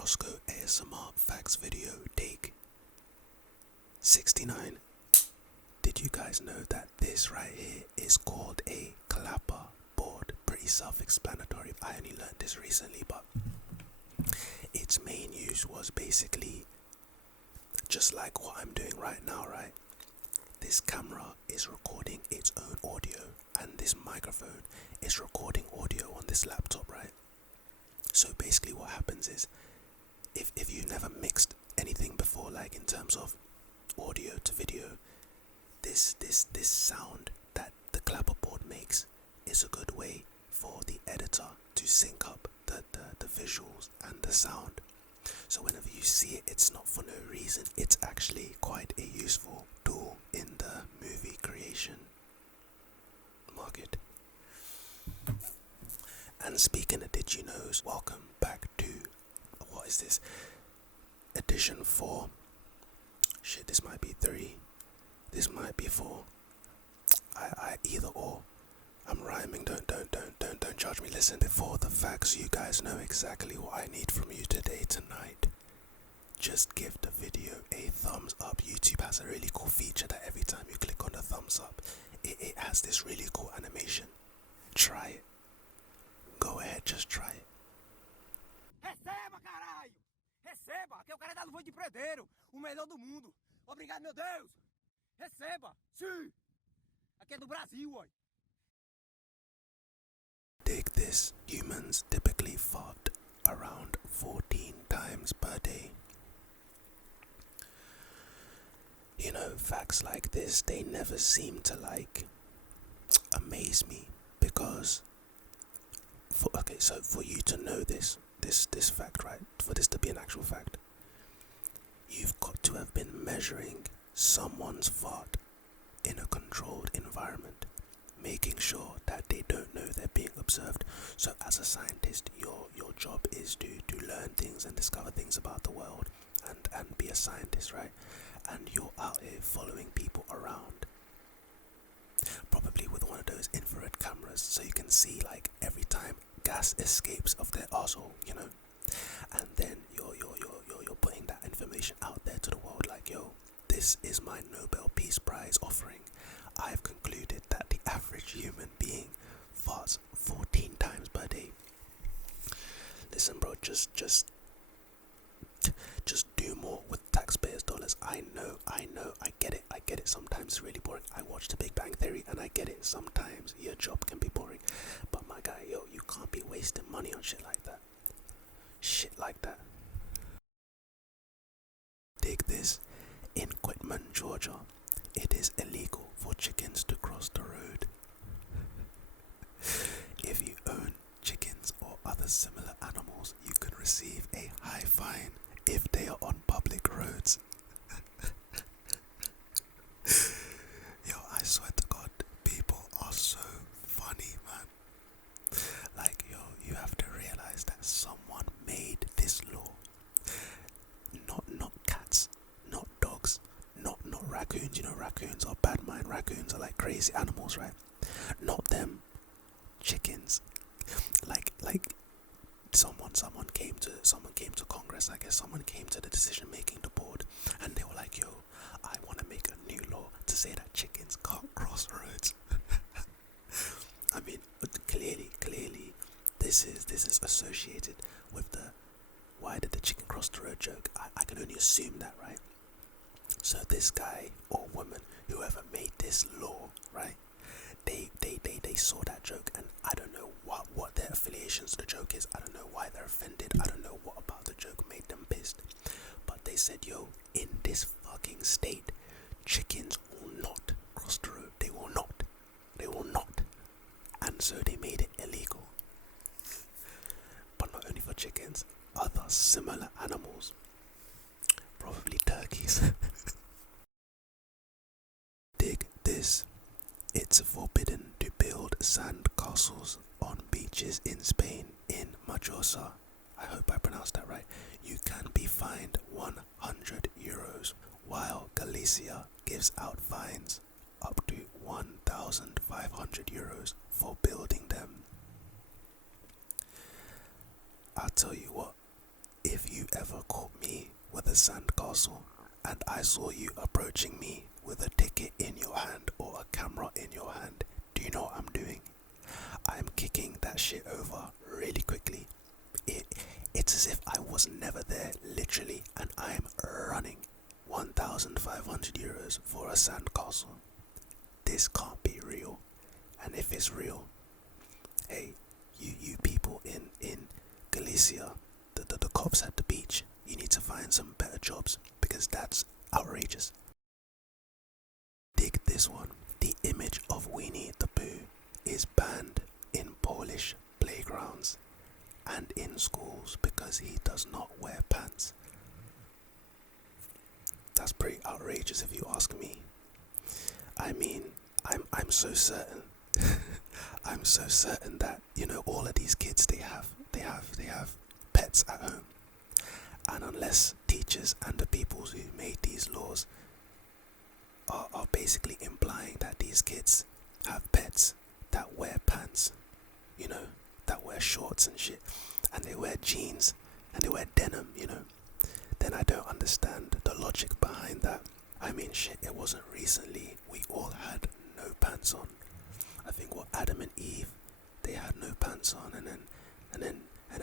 Roscoe ASMR Facts Video Take 69. Did you guys know that this right here is called a clapper board? Pretty self-explanatory. I only learned this recently, but its main use was basically just like what I'm doing right now, right? This camera is recording its own audio, and this microphone is recording audio on this laptop, right? So basically what happens is, if you never mixed anything before, like in terms of audio to video, this sound that the clapperboard makes is a good way for the editor to sync up the visuals and the sound. So whenever you see it, it's not for no reason. It's actually quite a useful tool in the movie creation market. And speaking of did you knows, welcome back to, what is this, edition 4. Shit, this might be 3, this might be 4. I either or. I'm rhyming, don't judge me. Listen, before the facts, you guys know exactly what I need from you today, tonight. Just give the video a thumbs up. YouTube has a really cool feature that every time you click on the thumbs up, it has this really cool animation. Try it. Go ahead, just try it. Receba, caralho! Receba! Aqui é o cara da luva de predeiro, o melhor do mundo. Obrigado, meu Deus! Receba! Sim! Aqui é do Brasil, oi! Dig this. Humans typically fart around 14 times per day. You know, facts like this, they never seem to amaze me, because so for you to know this fact, right, for this to be an actual fact, you've got to have been measuring someone's fart in a controlled environment, making sure that they don't know they're being observed. So as a scientist, your job is to learn things and discover things about the world and be a scientist, right? And you're out here following people around, probably with one of those infrared cameras, so you can see like every time gas escapes of their arsehole, you know. And then you're putting that information out there to the world, like, yo, this is my Nobel Peace Prize offering. I've concluded that the average human being farts 14 times per day. Listen, bro, just do more with taxpayers' dollars. I know, I get it. Sometimes it's really boring. I watch The Big Bang Theory and I get it. Sometimes your job can be boring. But my guy, yo, you can't be wasting money on shit like that. Dig this. In Quitman, Georgia, it is illegal for chickens to cross the road. If you own chickens or other similar animals, you can receive a high fine if they are on public roads. Yo, I swear to God, people are so funny, man. Like, yo, you have to realize that someone made this law. Not cats, not dogs, not raccoons. You know, raccoons are bad mind. Raccoons are like crazy animals, right? Not them. Chickens. Like someone came to Congress, I guess. Someone came to the decision-making board, and they were like, yo, I want to make a new law to say that chickens can't cross roads. I mean, clearly, this is associated with the why did the chicken cross the road joke. I can only assume that, right? So this guy or woman, whoever made this law, right, they saw that joke, and I don't know what their affiliations to the joke is. I don't know why they're offended. I don't know what about the joke made them pissed. But they said, yo, in this fucking state, chickens will not cross the road. They will not. And so they made it illegal. But not only for chickens, other similar animals. Probably turkeys. Dig this. It's forbidden to build sand castles on beaches in Spain, in Majorca. I hope I pronounced that right. You can be fined 100 euros, while Galicia gives out fines up to 1,500 euros for building them. I'll tell you what, if you ever caught me with a sandcastle and I saw you approaching me with a ticket in your hand or a camera in your hand, do you know what I'm doing? I'm kicking that shit over really quickly. It's as if I was never there, literally, and I'm running 1,500 euros for a sandcastle. This can't be real. And if it's real, hey, you people in Galicia, the cops at the beach, you need to find some better jobs because that's outrageous. Dig this one. The image of Winnie the Pooh is banned in Polish playgrounds and in schools because he does not wear pants. That's pretty outrageous if you ask me. I mean, I'm so certain. I'm so certain that, you know, all of these kids they have pets at home. And unless teachers and the people who made these laws are basically implying that these kids have pets that wear pants, you know, that wear shorts and shit, and they wear jeans and they wear denim, you know, then I don't understand the logic behind that. I mean, shit, it wasn't recently we all had no pants on. I think what Adam and Eve, they had no pants on, and then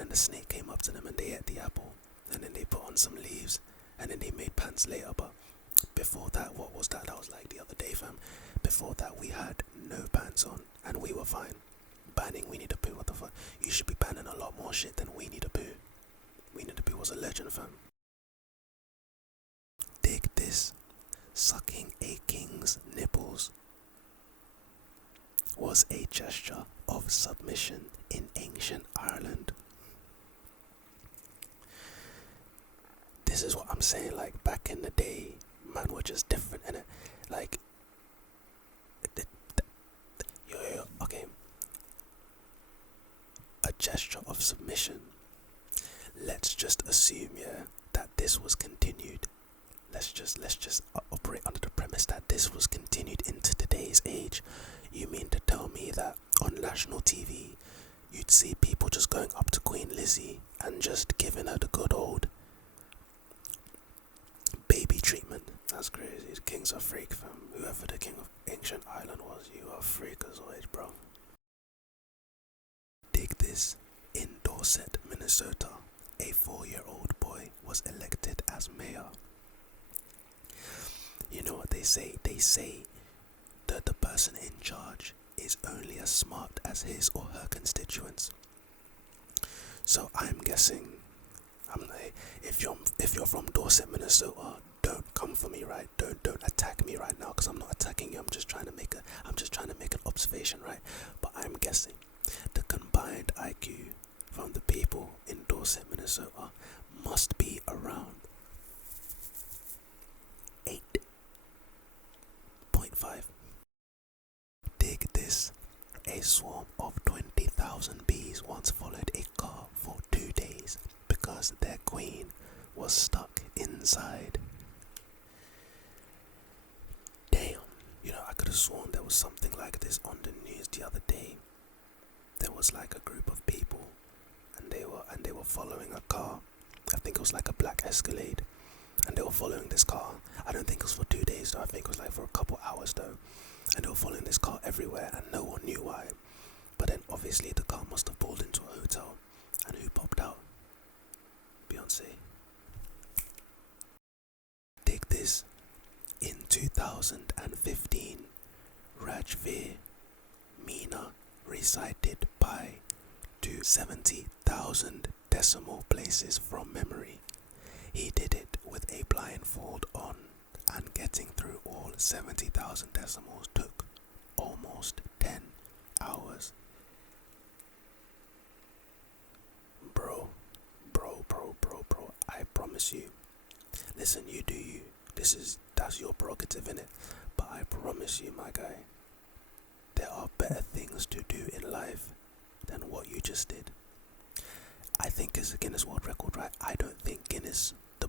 the snake came up to them and they ate the apple, and then they put on some leaves, and then they made pants later. But before that, what was that? That was like the other day, fam. Before that, we had no pants on, and we were fine. Banning Winnie the Pooh, what the fuck? You should be banning a lot more shit than Winnie the Pooh. Winnie the Pooh was a legend, fam. Dig this. Sucking a king's nipples was a gesture of submission in ancient Ireland. This is what I'm saying, like, back in the day, man were just different, innit? Like, okay. A gesture of submission. Let's just assume, yeah, that this was continued. Let's just operate under the premise that this was continued into today's age. You mean to tell me that on national TV, you'd see people just going up to Queen Lizzie and just giving her the good old baby treatment? That's crazy. The king's a freak, fam. Whoever the king of ancient Ireland was, you are a freak as always, bro. Dig this. In Dorset, Minnesota, a 4-year-old boy was elected as mayor. You know what they say? They say that the person in charge is only as smart as his or her constituents. So I'm guessing, if you're from Dorset, Minnesota, don't come for me, right? Don't attack me right now, because I'm not attacking you. I'm just trying to make an observation, right? But I'm guessing the combined IQ from the people in Dorset, Minnesota must be around 8.5. Dig this. A swarm of 20,000 bees once followed a car for 2 days because their queen was stuck inside. Damn. You know, I could have sworn there was something like this on the news the other day. There was like a group of people and they were following a car. I think it was like a black Escalade. And they were following this car. I don't think it was for 2 days though. I think it was like for a couple hours though. And they were following this car everywhere and no one knew why. But then obviously the car must have pulled into a hotel. And who popped out? Beyonce. Dig this. In 2015, Rajveer Meena recited pi to 70,000 decimal places from memory. He did it with a blindfold on, and getting through all 70,000 decimals took almost 10 hours. Bro, I promise you. Listen, you do you. That's your prerogative, innit? But I promise you, my guy, there are better things to do in life than what you just did. I think it's a Guinness World Record, right? I don't think Guinness, the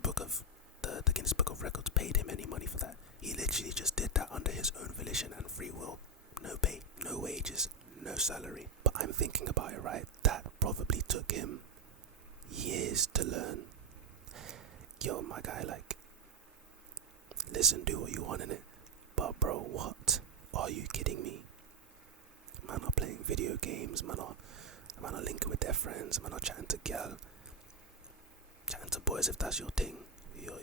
Guinness Book of Records, paid him any money for that. He literally just did that under his own volition and free will. No pay, no wages, no salary. But I'm thinking about it, right? That probably took him years to learn. my guy, like, listen, do what you want in it. But bro, what? Are you kidding me? Man are playing video games, man are linking with their friends, man are chatting to gal, chatting to boys if that's your thing. You're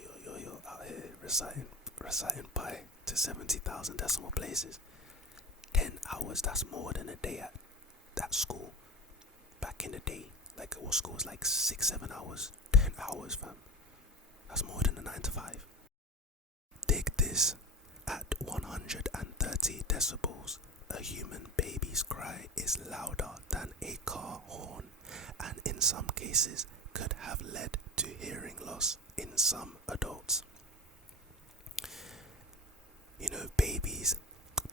out here reciting pi to 70,000 decimal places. 10 hours, that's more than a day at school. Back in the day, like our school was like 6-7 hours. 10 hours, fam. That's more than a 9 to 5. Dig this. At 130 decibels, a human baby's cry is louder than a car horn, and in some cases could have led to hearing loss in some adults. You know, babies,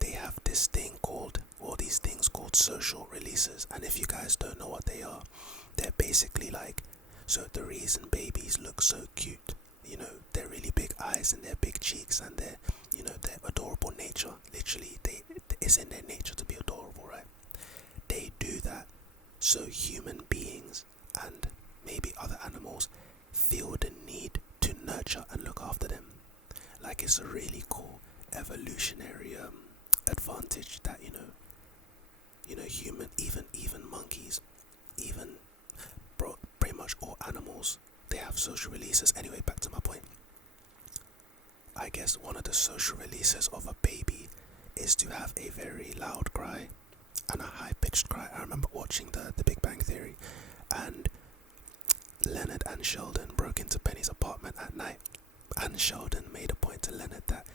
they have this thing called, or these things called social releases, and if you guys don't know what they are, they're basically like, so the reason babies look so cute, you know, their really big eyes and their big cheeks and their, you know, their adorable nature, literally, it's in their nature to be adorable, right? They do that so human beings and maybe other animals feel the need to nurture and look after them. Like, it's a really cool evolutionary advantage that, you know, human, even monkeys, even pretty much all animals, they have social releases. Anyway, back to my point. I guess one of the social releases of a baby is to have a very loud cry and a high-pitched cry. I remember watching the Big Bang Theory, and Leonard and Sheldon broke into Penny's apartment at night, and Sheldon made a point to Leonard that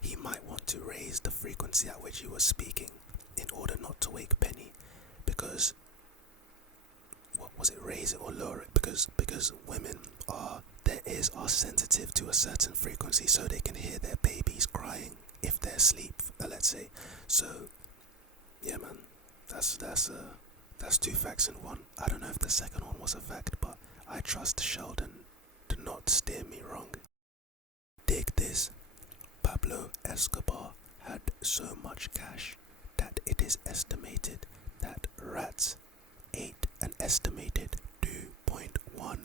he might want to raise the frequency at which he was speaking in order not to wake Penny, because, what was it, raise it or lower it, because women their ears are sensitive to a certain frequency, so they can hear their babies crying if they're asleep, let's say. So yeah, man, that's 2 facts in one. I don't know if the second one was a fact, but I trust Sheldon to not steer me wrong. Dig this. Pablo Escobar had so much cash that it is estimated that rats ate an estimated $2.1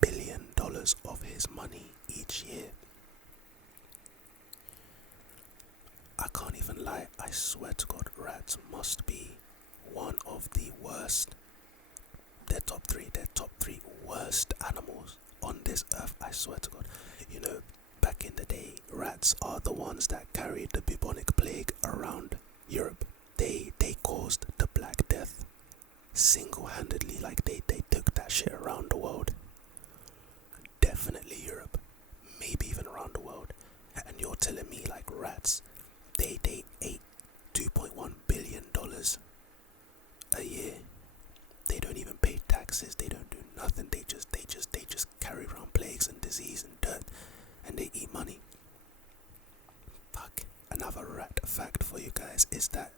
billion of his money each year. I can't even lie, I swear to God, rats must be one of the worst, their top three worst animals on this earth, I swear to God. You know, back in the day, rats are the ones that carried the bubonic plague around Europe. They caused the Black Death single-handedly, like they took that shit around the world. Definitely Europe, maybe even around the world. And you're telling me like rats, they ate $2.1 billion a year. They don't even pay taxes, they don't do nothing, they just carry around plagues and disease and dirt, and they eat money. Fuck. Another rat fact for you guys is that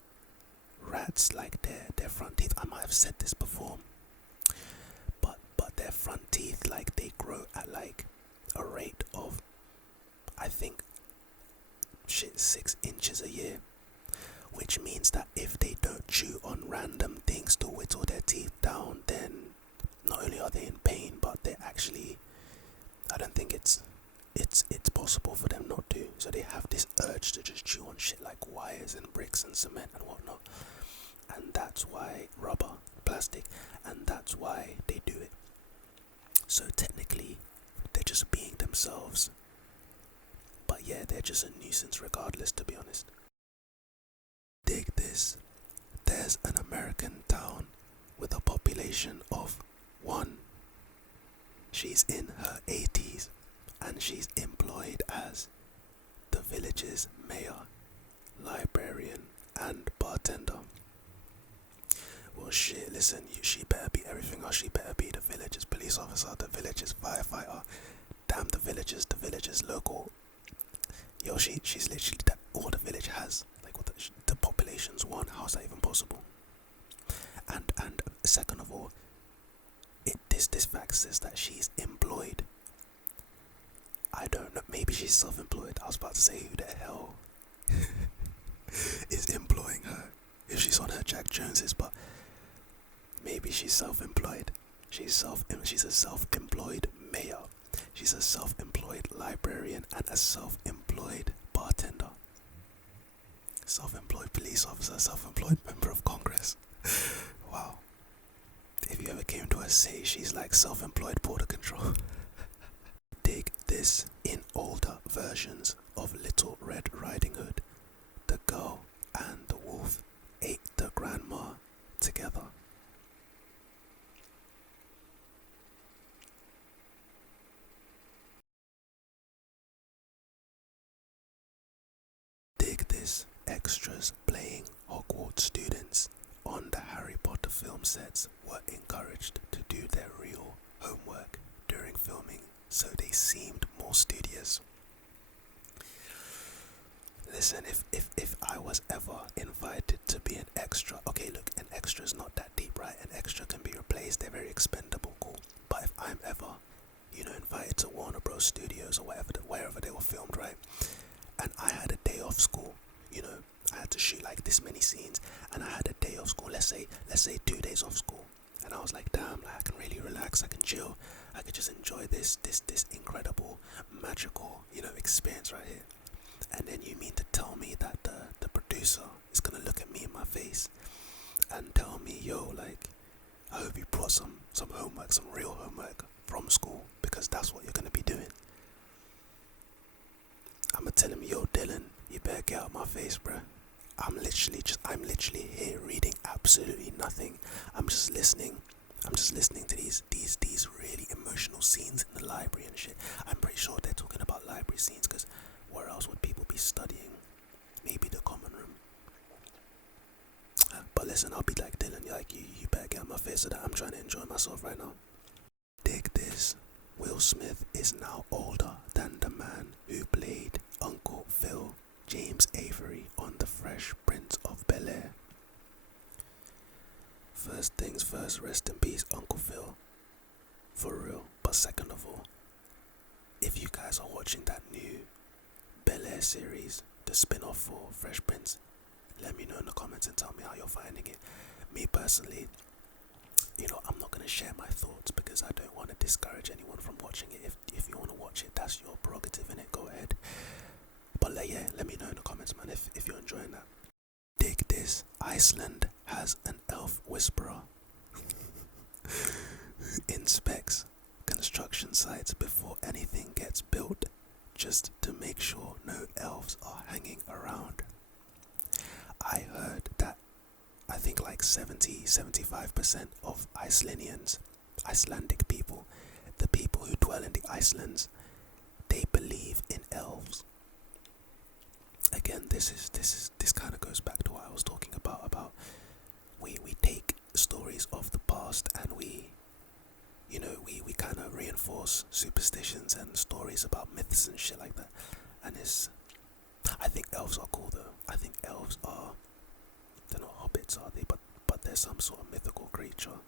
rats, like their front teeth, I might have said this before, but their front teeth, like, they grow at like a rate of, I think, 6 inches a year, which means that if they don't chew on random things to whittle their teeth down, then not only are they in pain, but they're actually, I don't think it's possible for them not to. So they have this urge to just chew on shit like wires and bricks and cement and whatnot. And that's why rubber, plastic, and that's why they do it. So technically, they're just being themselves. But yeah, they're just a nuisance regardless, to be honest. Dig this. There's an American town with a population of 1. She's in her 80s and she's employed as the village's mayor, librarian, and bartender. Well, shit, listen, she better be everything else. She better be the village's police officer, the village's firefighter, damn the village's local. Yo, she's literally that all the village has. Like, what the population's 1. How's that even possible? And second of all, this fact says that she's employed. I don't know, maybe she's self-employed. I was about to say, who the hell is employing her if she's on her Jack Joneses, but maybe she's self-employed. She's a self-employed mayor. She's a self-employed librarian, and a self-employed bartender. Self-employed police officer, self-employed member of Congress. Wow. If you ever came to her city, she's like self-employed border control. Dig this: in older versions of Little Red Riding Hood, the girl and the wolf ate the grandma together. Dig this: extras playing Hogwarts students on the Harry Potter film sets were encouraged to do their real homework during filming, so they seemed more studious. Listen, if I was ever invited to be an extra, okay, look, an extra is not that deep, right? An extra can be replaced, they're very expendable, cool. But if I'm ever, invited to Warner Bros. Studios or wherever they were filmed, right? And I had a day off school, I had to shoot like this many scenes, and I had a day off school, let's say 2 days off school. And I was like, damn, like, I can really relax, I can chill, I could just enjoy this incredible, magical, experience right here. And then you mean to tell me that the producer is gonna look at me in my face and tell me, yo, like, I hope you brought some homework, some real homework from school, because that's what you're gonna be doing. I'ma tell him, yo, Dylan, you better get out my face, bruh. I'm literally here reading absolutely nothing. I'm just listening to these really emotional scenes in the library and shit. I'm pretty sure they're talking about library scenes, because where else would people be studying? Maybe the common room. But listen, I'll be like, Dylan, like, you better get on my face so that I'm trying to enjoy myself right now. Dig this: Will Smith is now older than the man who played Uncle Phil, James Avery, on The Fresh Prince of Bel-Air. First things first, rest in peace, Uncle Phil. For real. But second of all, if you guys are watching that new Bel-Air series, the spin-off for Fresh Prince, let me know in the comments and tell me how you're finding it. Me personally, I'm not going to share my thoughts because I don't want to discourage anyone from watching it. If you want to watch it, that's your prerogative, innit? Go ahead. But yeah, let me know in the comments, man, if you're enjoying that. Dig this: Iceland has an elf whisperer who inspects construction sites before anything gets built, just to make sure no elves are hanging around. I heard that I think like 70-75% of Icelandic people, the people who dwell in the Icelands, they believe in elves. Again, this kind of goes back to what I was talking about we take stories of the past and we kind of reinforce superstitions and stories about myths and shit like that. And I think elves are cool though. I think elves are, they're not hobbits, are they? But they're some sort of mythical creature,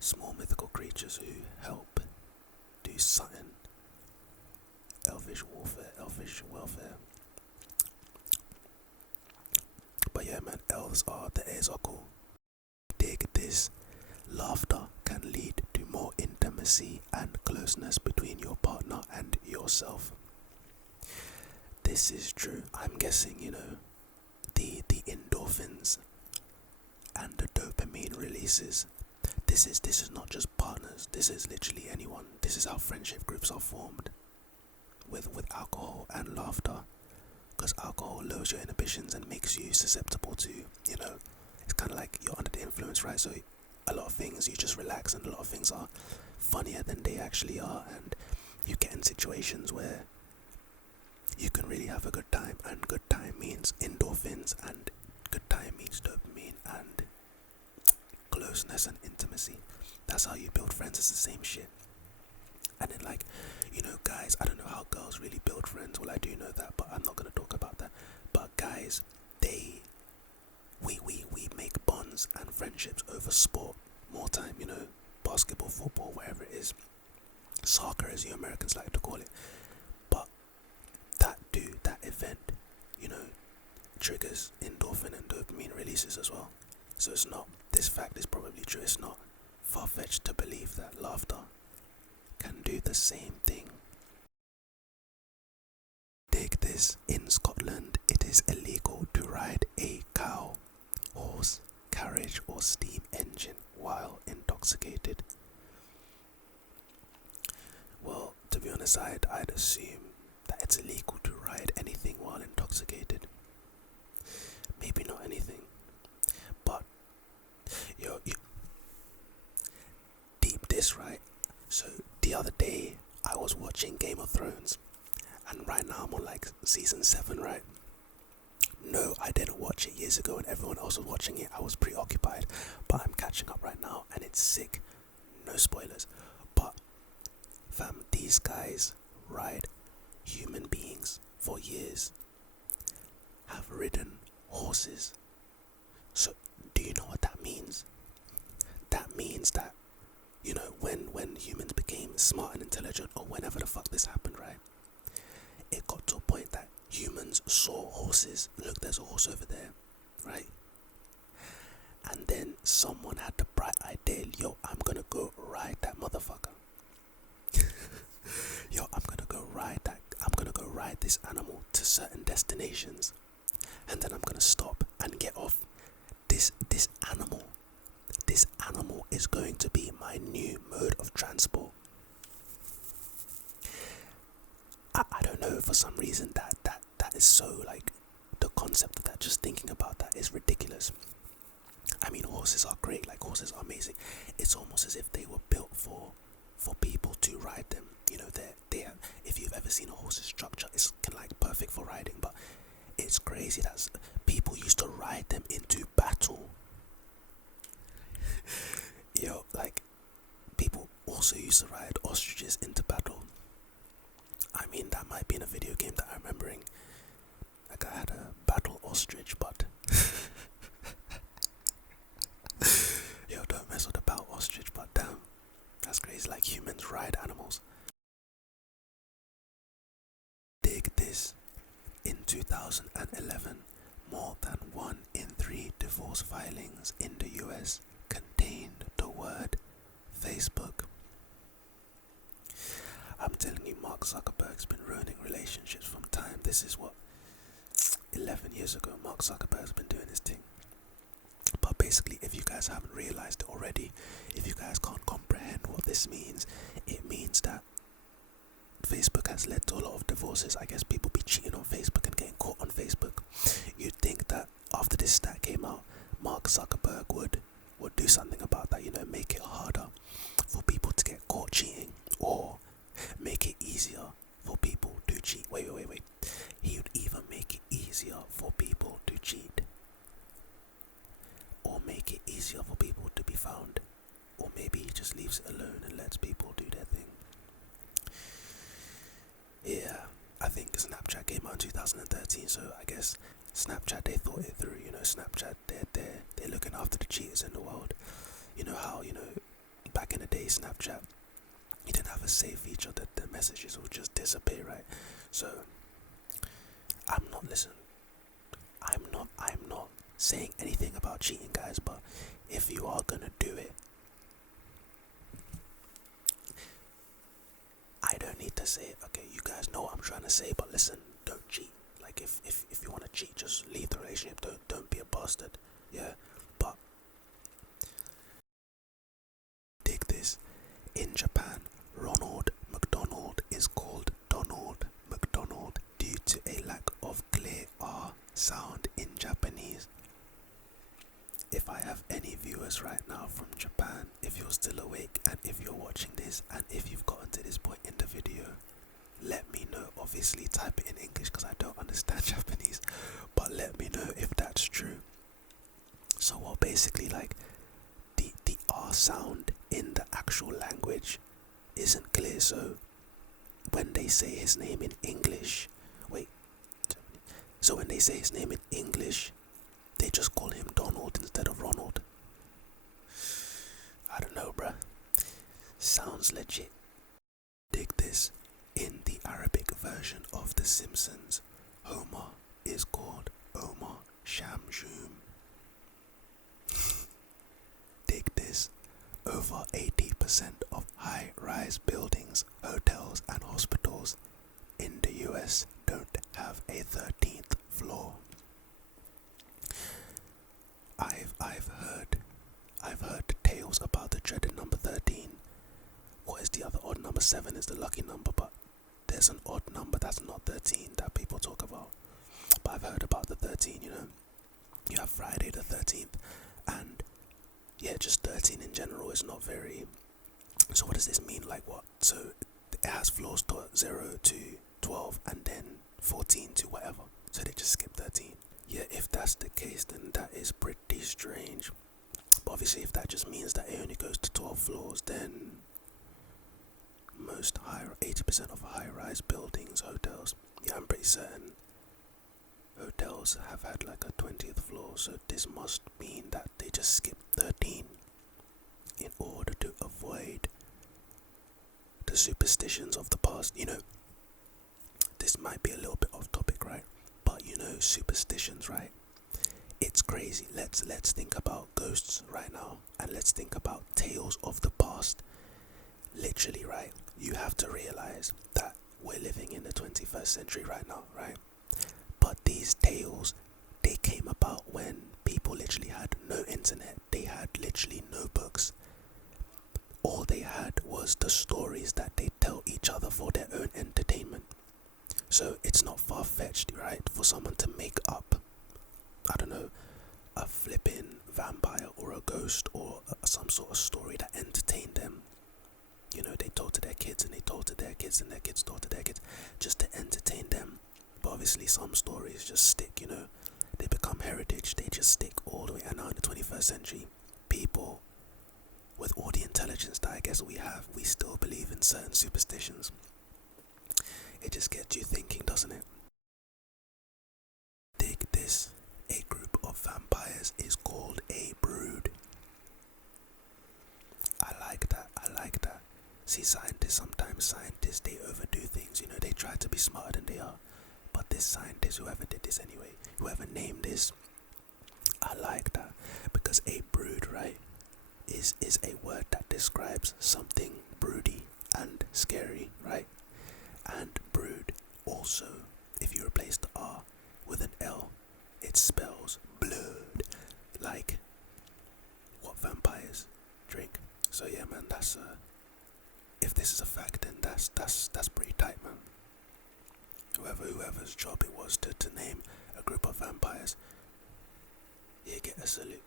small mythical creatures who help do something. Elvish warfare, elvish welfare. But yeah, man, the airs are cool. Dig this: laughter can lead to more intimacy and closeness between your partner and yourself. This is true. I'm guessing, the endorphins and the dopamine releases. This is not just partners. This is literally anyone. This is how friendship groups are formed. With alcohol and laughter. Because alcohol lowers your inhibitions and makes you susceptible to, it's kind of like you're under the influence, right? So a lot of things you just relax, and a lot of things are funnier than they actually are, and you get in situations where you can really have a good time, and good time means endorphins, and good time means dopamine and closeness and intimacy. That's how you build friends. It's the same shit. And then, like, guys, I don't know how girls really build friends. Well, I do know that, but I'm not going to talk about that. But guys, we make bonds and friendships over sport more time, basketball, football, wherever it is. Soccer, as you Americans like to call it. But that event, triggers endorphin and dopamine releases as well. So this fact is probably true. It's not far-fetched to believe that laughter can do the same thing. this. In Scotland, it is illegal to ride a cow, horse, carriage or steam engine while intoxicated. Well, to be honest, I'd assume that it's illegal to ride anything while intoxicated. Maybe not anything, but you deep this, right? So the other day I was watching Game of Thrones, and right now I'm on like season 7, right? No, I didn't watch it years ago and everyone else was watching it. I was preoccupied, but I'm catching up right now and it's sick. No spoilers, but fam, these guys ride human beings for years, have ridden horses. So do you know what that means? That means that, you know, when humans became smart and intelligent, or whenever the fuck this happened, right? It got to a point that humans saw horses. Look, there's a horse over there, right? And then someone had the bright idea, yo, I'm gonna go ride that motherfucker. Yo, I'm gonna go ride this animal to certain destinations. And then I'm gonna stop and get off. This animal is going to be my new mode of transport. I don't know, for some reason that is so, like, the concept of that, just thinking about that is ridiculous. I mean, horses are great, like horses are amazing. It's almost as if they were built for people to ride them. You know, they have, if you've ever seen a horse's structure, it's kind of like perfect for riding, but it's crazy that people used to ride them into battle. Yo, like, people also used to ride ostriches into battle. I mean, that might be in a video game that I'm remembering. Like, I had a battle ostrich, but yo, don't mess with the battle ostrich, but damn, that's crazy. Like, humans ride animals. Dig this. In 2011, more than 1 in 3 divorce filings in the US contained the word Facebook. I'm telling you, Mark Zuckerberg's been ruining relationships from time. This is what, 11 years ago, Mark Zuckerberg's been doing this thing. But basically, if you guys haven't realized it already, if you guys can't comprehend what this means, it means that Facebook has led to a lot of divorces. I guess people be cheating on Facebook and getting caught on Facebook. You'd think that after this stat came out, Mark Zuckerberg would do something about that, you know, make it harder for people to get caught cheating, or make it easier for people to cheat. Wait. He would either make it easier for people to cheat, or make it easier for people to be found, or maybe he just leaves it alone and lets people do their thing. Yeah, I think Snapchat came out in 2013, so I guess Snapchat, they thought it through. You know, Snapchat, they're looking after the cheaters in the world. You know how, you know, back in the day, Snapchat, you didn't have a save feature, that the messages would just disappear, right? So I'm not saying anything about cheating, guys, but if you are gonna do it, I don't need to say it. Okay, you guys know what I'm trying to say, but listen, don't cheat. Like, if you want to cheat, just leave the relationship. Don't be a bastard. Yeah, but dig this. In Japan, Ronald McDonald is called Donald McDonald due to a lack of clear R sound in Japanese. If I have any viewers right now from Japan, if you're still awake and if you're watching this and if you've gotten to this point in the video, let me know. Obviously type it in English because I don't understand Japanese, but let me know if that's true. So well, basically, like, the R sound in the actual language isn't clear, so when they say his name in English, when they say his name in English, they just call him Donald instead of Ronald. I don't know, bruh. Sounds legit. Dig this. In the Arabic version of The Simpsons, Homer is called Omar Shamshoom. Dig this. Over 80% of high-rise buildings, hotels and hospitals in the US don't have a 13th floor. I've heard tales about the dreaded number 13. What is the other odd number? 7 is the lucky number, but there's an odd number that's not 13 that people talk about. But I've heard about the 13, you know. You have Friday the 13th, and yeah, just 13 in general is not very. So what does this mean? Like what? So it has floors to 0 to 12 and then 14 to whatever. So they just skip 13. Yeah, if that's the case, then that is pretty strange. But obviously, if that just means that it only goes to 12 floors, then most 80% of high-rise buildings, hotels, yeah, I'm pretty certain hotels have had like a 20th floor. So this must mean that they just skip 13 in order to avoid the superstitions of the past. You know, this might be a little bit off topic, right? But you know, superstitions, right? It's crazy. Let's think about ghosts right now, and let's think about tales of the past. Literally, right? You have to realize that we're living in the 21st century right now, right? But these tales, they came about when people literally had no internet. They had literally no books. All they had was the stories that they tell each other for their own entertainment. So it's not far-fetched, right, for someone to make up, I don't know, a flipping vampire or a ghost or some sort of story that entertained them. You know, they told to their kids and they told to their kids and their kids told to their kids, just to entertain them. But obviously some stories just stick, you know, they become heritage, they just stick all the way. And now in the 21st century, people with all the intelligence that I guess we have, we still believe in certain superstitions. It just gets you thinking, doesn't it? Dig this. A group of vampires is called a brood. I like that. See, sometimes scientists, they overdo things, you know, they try to be smarter than they are. But this scientist, whoever did this anyway, whoever named this, I like that. Because a brood, right, is a word that describes something broody and scary, right? And brood also, if you replace the R with an L, it spells blood, like what vampires drink. So yeah, man, that's if this is a fact, then that's pretty tight, man. Whoever's job it was to name a group of vampires, yeah, get a salute.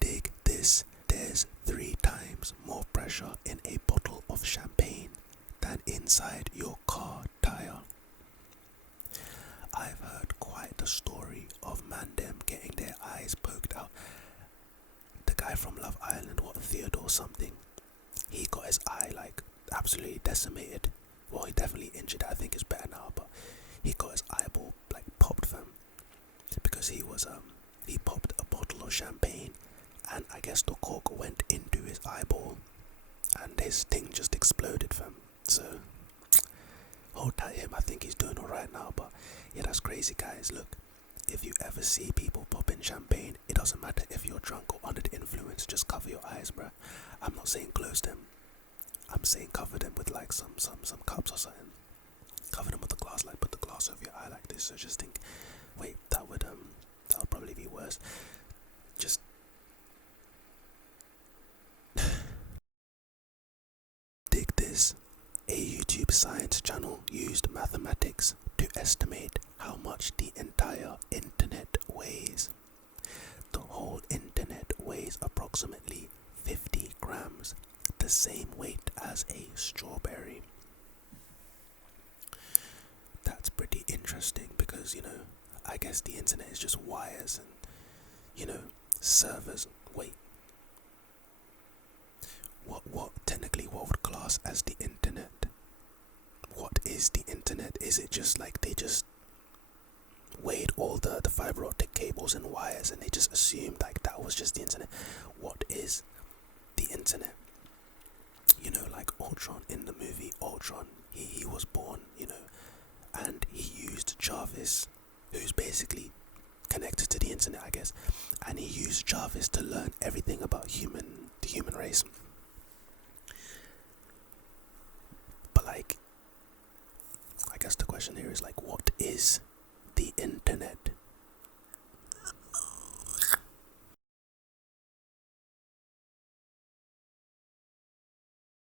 Dig this. There's 3 times more pressure in a bottle of champagne than inside your car tire. I've heard quite the story of Mandem getting their eyes poked out. The guy from Love Island, what, Theodore something, he got his eye like absolutely decimated. Well, he definitely injured it. I think it's better now, but he got his eyeball like popped, fam, because he popped a bottle of champagne, and I guess the cork went into his eyeball, and his thing just exploded, fam. So hold tight him. I think he's doing alright now, but yeah, that's crazy, guys. Look, if you ever see people popping champagne, it doesn't matter if you're drunk or under the influence, just cover your eyes, bruh. I'm not saying close them. I'm saying cover them with like some cups or something. Cover them with a glass, like put the glass over your eye like this. So just think, wait, that would probably be worse. Just dig this. A YouTube science channel used mathematics to estimate how much the entire internet weighs. The whole internet weighs approximately 50 grams, the same weight as a strawberry. That's pretty interesting because, you know, I guess the internet is just wires and, you know, servers. Wait, what technically what would class as the internet? What is the internet? Is it just like they just weighed all the fiber optic cables and wires and they just assumed like that was just the internet? What is the internet? You know, like Ultron in the movie Ultron, he was born, you know, and he used Jarvis, who's basically connected to the internet, I guess, and he used Jarvis to learn everything about the human race. But like guess the question here is like, what is the internet?